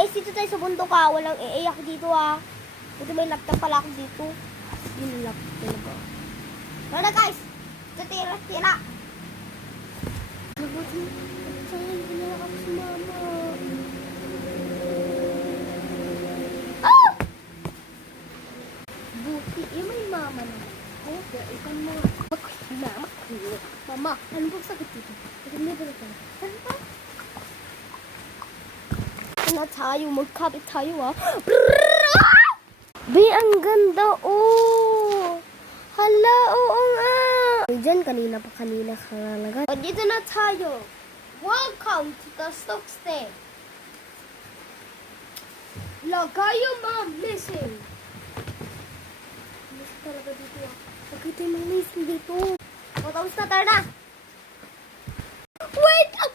Guys, dito tayo sa bundok ha. Walang iiyak dito ha. Buti may laptop pala ako dito. Yung laptop talaga. Tara guys! Tira! Buti, sayang pinala ako si mama. Ah! Buti, may mama na. Oh, ikan mo. Mama, ano bang sakit dito? Nagalibre ka na. Saan pa? Na tayo, magkabit tayo ah. Be, ang ganda oh. Hala, oo nga. Diyan, kanina ka nalaga. O, dito na tayo. Welcome to the Stockstead. Lagayo ma'am, missing. Miss talaga dito ah. Bakit yung missing dito? O, tapos na, tara na. Wait!